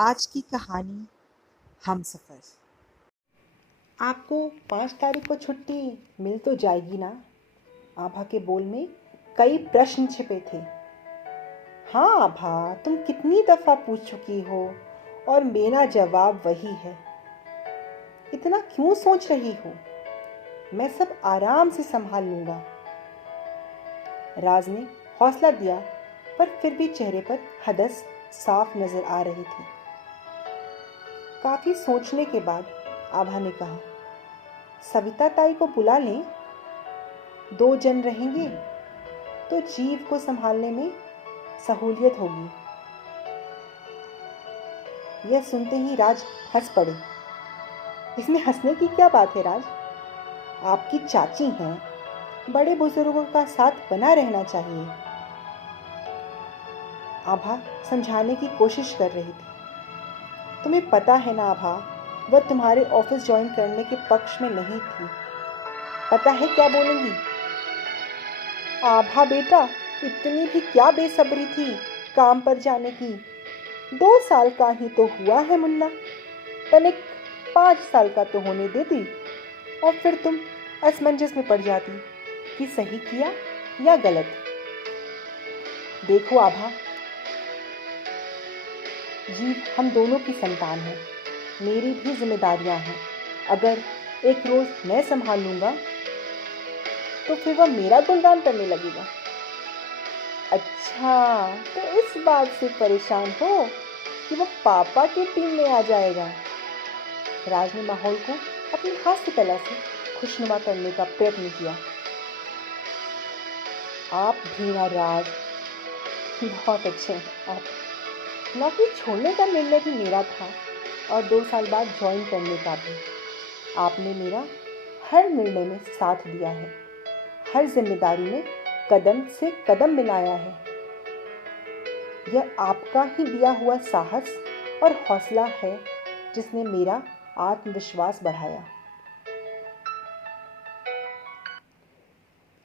आज की कहानी हमसफ़र। आपको 5 तारीख को छुट्टी मिल तो जाएगी ना? आभा के बोल में कई प्रश्न छिपे थे। हाँ आभा, तुम कितनी दफ़ा पूछ चुकी हो और मेरा जवाब वही है। इतना क्यों सोच रही हो? मैं सब आराम से संभाल लूंगा। राज ने हौसला दिया, पर फिर भी चेहरे पर हदस साफ नजर आ रही थी। काफी सोचने के बाद आभा ने कहा, सविता ताई को बुला लें। 2 जन रहेंगे तो जीव को संभालने में सहूलियत होगी। यह सुनते ही राज हंस पड़े। इसमें हंसने की क्या बात है राज? आपकी चाची हैं, बड़े बुजुर्गों का साथ बना रहना चाहिए। आभा समझाने की कोशिश कर रही थी। तुम्हें पता है ना आभा, वह तुम्हारे ऑफिस ज्वाइन करने के पक्ष में नहीं थी। पता है क्या बोलेंगी? आभा बेटा, इतनी भी क्या बेसब्री थी काम पर जाने की? 2 साल का ही तो हुआ है मुन्ना, तनिक 5 साल का तो होने देती और फिर तुम असमंजस में पड़ जाती कि सही किया या गलत। देखो आभा, जीव हम दोनों की संतान है, मेरी भी जिम्मेदारियां हैं। अगर एक रोज मैं संभाल लूंगा तो फिर वह मेरा गुणगान करने लगेगा। अच्छा, तो इस बात से परेशान हो कि वह पापा की टीम में आ जाएगा। राज ने माहौल को अपनी हास्य कला से खुशनुमा करने का प्रयत्न किया। आप भी ना राज, बहुत अच्छे हैं आप। नौकरी छोड़ने का निर्णय भी मेरा था और 2 साल बाद ज्वाइन करने का भी। आपने मेरा हर निर्णय में साथ दिया है, हर जिम्मेदारी में कदम से कदम मिलाया है। यह आपका ही दिया हुआ साहस और हौसला है जिसने मेरा आत्मविश्वास बढ़ाया।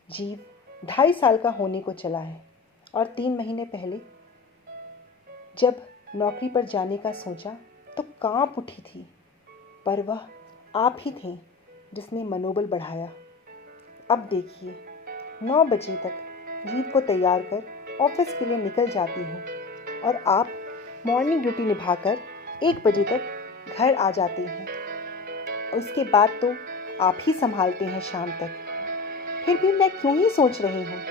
जीव 2.5 साल का होने को चला है और 3 महीने पहले जब नौकरी पर जाने का सोचा तो कांप उठी थी, पर वह आप ही थे जिसने मनोबल बढ़ाया। अब देखिए, 9 बजे तक जीत को तैयार कर ऑफिस के लिए निकल जाती हूँ और आप मॉर्निंग ड्यूटी निभाकर 1 बजे तक घर आ जाते हैं। उसके बाद तो आप ही संभालते हैं शाम तक। फिर भी मैं क्यों ही सोच रही हूँ,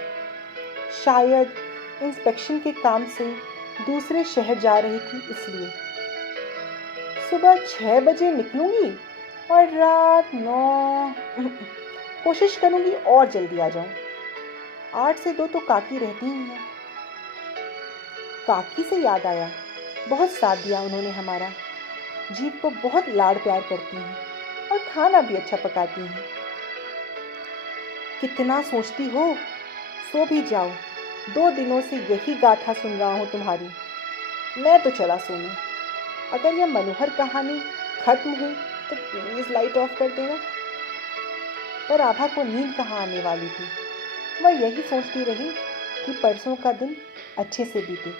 शायद इंस्पेक्शन के काम से दूसरे शहर जा रही थी इसलिए। सुबह 6 बजे निकलूंगी और रात 9। कोशिश करूंगी और जल्दी आ जाऊं। 8 से 2 तो काकी रहती ही है। काकी से याद आया, बहुत साथ दिया उन्होंने हमारा। जीव को बहुत लाड़ प्यार करती हैं और खाना भी अच्छा पकाती हैं। कितना सोचती हो, सो भी जाओ। 2 दिनों से यही गाथा सुन रहा हूँ तुम्हारी। मैं तो चला सोने। अगर यह मनोहर कहानी खत्म हुई तो प्लीज लाइट ऑफ कर देना। पर आभा को नींद कहाँ आने वाली थी। वह यही सोचती रही कि परसों का दिन अच्छे से बीते।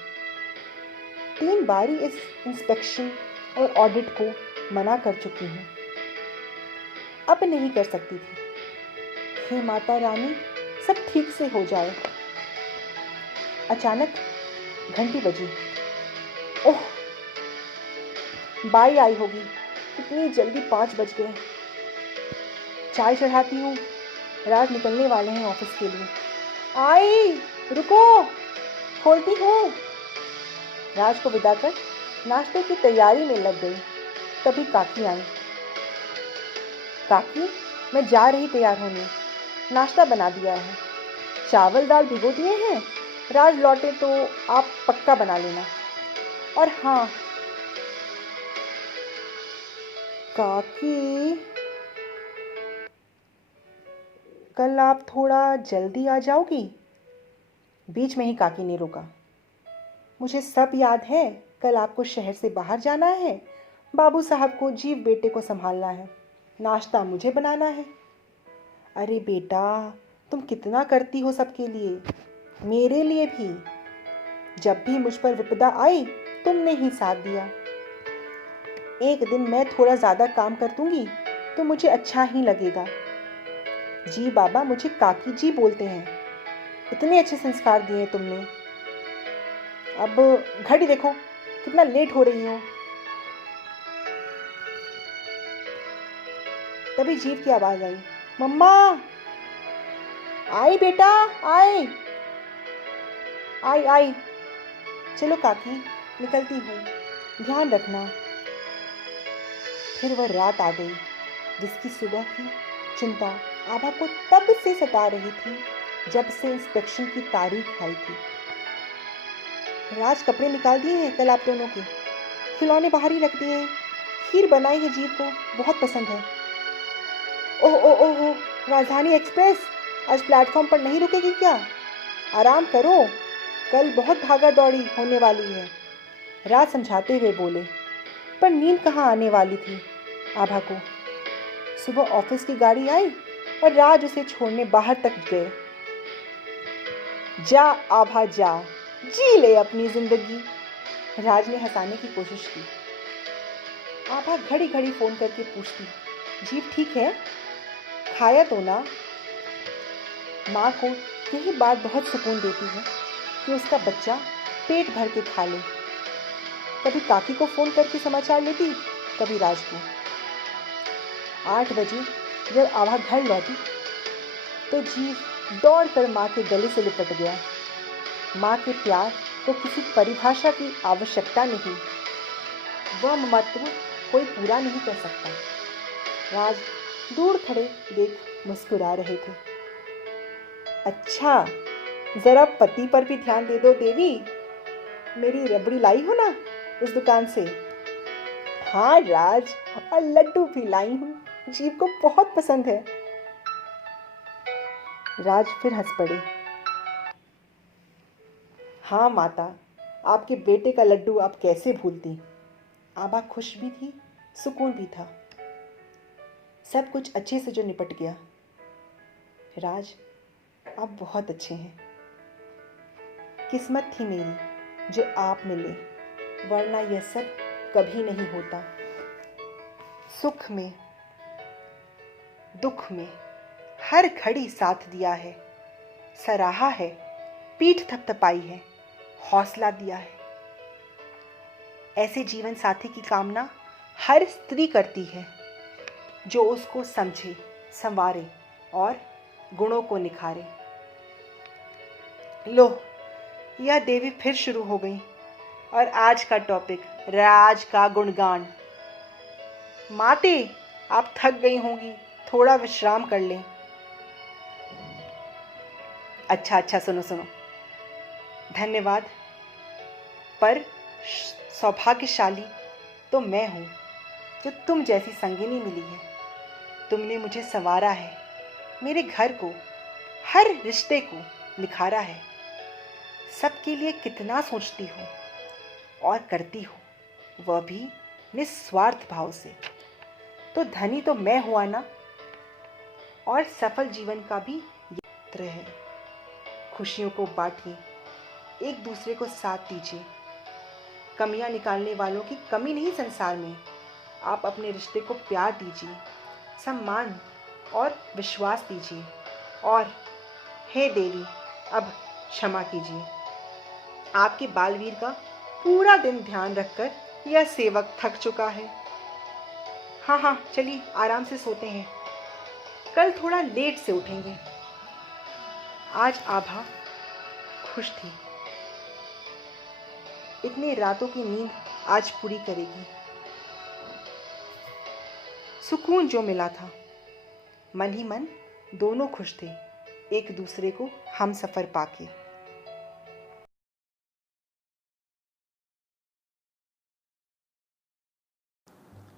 3 बारी इस इंस्पेक्शन और ऑडिट को मना कर चुकी हूँ, अब नहीं कर सकती थी। हे माता रानी, सब ठीक से हो जाए। अचानक घंटी बजी। ओह, बाई आई होगी, इतनी जल्दी 5 बज गए। चाय चढ़ाती हूँ, राज निकलने वाले हैं ऑफिस के लिए। आई, रुको, खोलती हूँ। राज को विदा कर नाश्ते की तैयारी में लग गई, तभी काकी आई। काकी, मैं जा रही तैयार होने, नाश्ता बना दिया है, चावल दाल भिगो दिए हैं। राज लौटे तो आप पक्का बना लेना। और हाँ काकी, कल आप थोड़ा जल्दी आ जाओगी? बीच में ही काकी ने रोका। मुझे सब याद है, कल आपको शहर से बाहर जाना है, बाबू साहब को जीव बेटे को संभालना है, नाश्ता मुझे बनाना है। अरे बेटा, तुम कितना करती हो सबके लिए, मेरे लिए भी। जब भी मुझ पर विपदा आई तुमने ही साथ दिया। एक दिन मैं थोड़ा ज़्यादा काम कर दूंगी तो मुझे अच्छा ही लगेगा। जी बाबा, मुझे काकी जी बोलते हैं। इतने अच्छे संस्कार दिए तुमने। अब घड़ी देखो, कितना लेट हो रही हो। तभी जीव की आवाज आई, मम्मा आई बेटा, आई आई आई। चलो काकी, निकलती हूँ, ध्यान रखना। फिर वह रात आ गई जिसकी सुबह की चिंता आभा को तब से सता रही थी जब से इंस्पेक्शन की तारीख आई थी। राज कपड़े निकाल दिए हैं कल आप दोनों के, खिलौने बाहर ही रख दिए हैं। खीर बनाई है, जीव को बहुत पसंद है। ओह ओह ओह ओह, राजधानी एक्सप्रेस आज प्लेटफॉर्म पर नहीं रुकेगी क्या? आराम करो, कल बहुत भागा दौड़ी होने वाली है, राज समझाते हुए बोले। पर नींद कहाँ आने वाली थी आभा को। सुबह ऑफिस की गाड़ी आई और राज उसे छोड़ने बाहर तक गए। जा आभा जा, जी ले अपनी जिंदगी, राज ने हंसाने की कोशिश की। आभा घड़ी घड़ी फोन करके पूछती, जीव ठीक है, खाया तो ना? माँ को यही बात बहुत सुकून देती है कि उसका बच्चा पेट भर के खा ले। कभी काकी को फोन करके समाचार लेती, कभी राज को। 8 बजे जब आभा घर लौटी तो जीव दौड़कर माँ के गले से लिपट गया। माँ के प्यार को किसी परिभाषा की आवश्यकता नहीं, वह ममत्व कोई पूरा नहीं कर सकता। राज दूर खड़े देख मुस्कुरा रहे थे। अच्छा, जरा पति पर भी ध्यान दे दो देवी, मेरी रबड़ी लाई हो ना उस दुकान से? हाँ राज, और लड्डू भी लाई हूँ, जीव को बहुत पसंद है। राज फिर हंस पड़े। हाँ माता, आपके बेटे का लड्डू आप कैसे भूलती। आभा खुश भी थी, सुकून भी था। सब कुछ अच्छे से जो निपट गया। राज, आप बहुत अच्छे हैं। किस्मत थी मेरी जो आप मिले, वरना यह सब कभी नहीं होता। सुख में दुख में हर घड़ी साथ दिया है, सराहा है, पीठ थपथपाई है, हौसला दिया है। ऐसे जीवन साथी की कामना हर स्त्री करती है जो उसको समझे, संवारे और गुणों को निखारे। लो, यह देवी फिर शुरू हो गई और आज का टॉपिक राज का गुणगान। माते, आप थक गई होंगी, थोड़ा विश्राम कर लें। अच्छा अच्छा, सुनो सुनो, धन्यवाद, पर सौभाग्यशाली तो मैं हूँ जो तुम जैसी संगिनी मिली है। तुमने मुझे संवारा है, मेरे घर को, हर रिश्ते को निखारा है। सबके लिए कितना सोचती हो और करती हो, वह भी निस्वार्थ भाव से। तो धनी तो मैं हुआ ना, और सफल जीवन का भी यंत्र है। खुशियों को बांटिए, एक दूसरे को साथ दीजिए। कमियां निकालने वालों की कमी नहीं संसार में। आप अपने रिश्ते को प्यार दीजिए, सम्मान और विश्वास दीजिए। और हे देवी, अब क्षमा कीजिए। आपके बालवीर का पूरा दिन ध्यान रखकर यह सेवक थक चुका है। हाँ हाँ, चलिए आराम से सोते हैं, कल थोड़ा लेट से उठेंगे। आज आभा खुश थी, इतनी रातों की नींद आज पूरी करेगी। सुकून जो मिला था, मन ही मन दोनों खुश थे एक दूसरे को हम सफर पाके।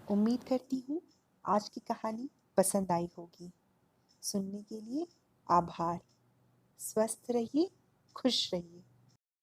उम्मीद करती हूँ आज की कहानी पसंद आई होगी। सुनने के लिए आभार। स्वस्थ रहिए, खुश रहिए।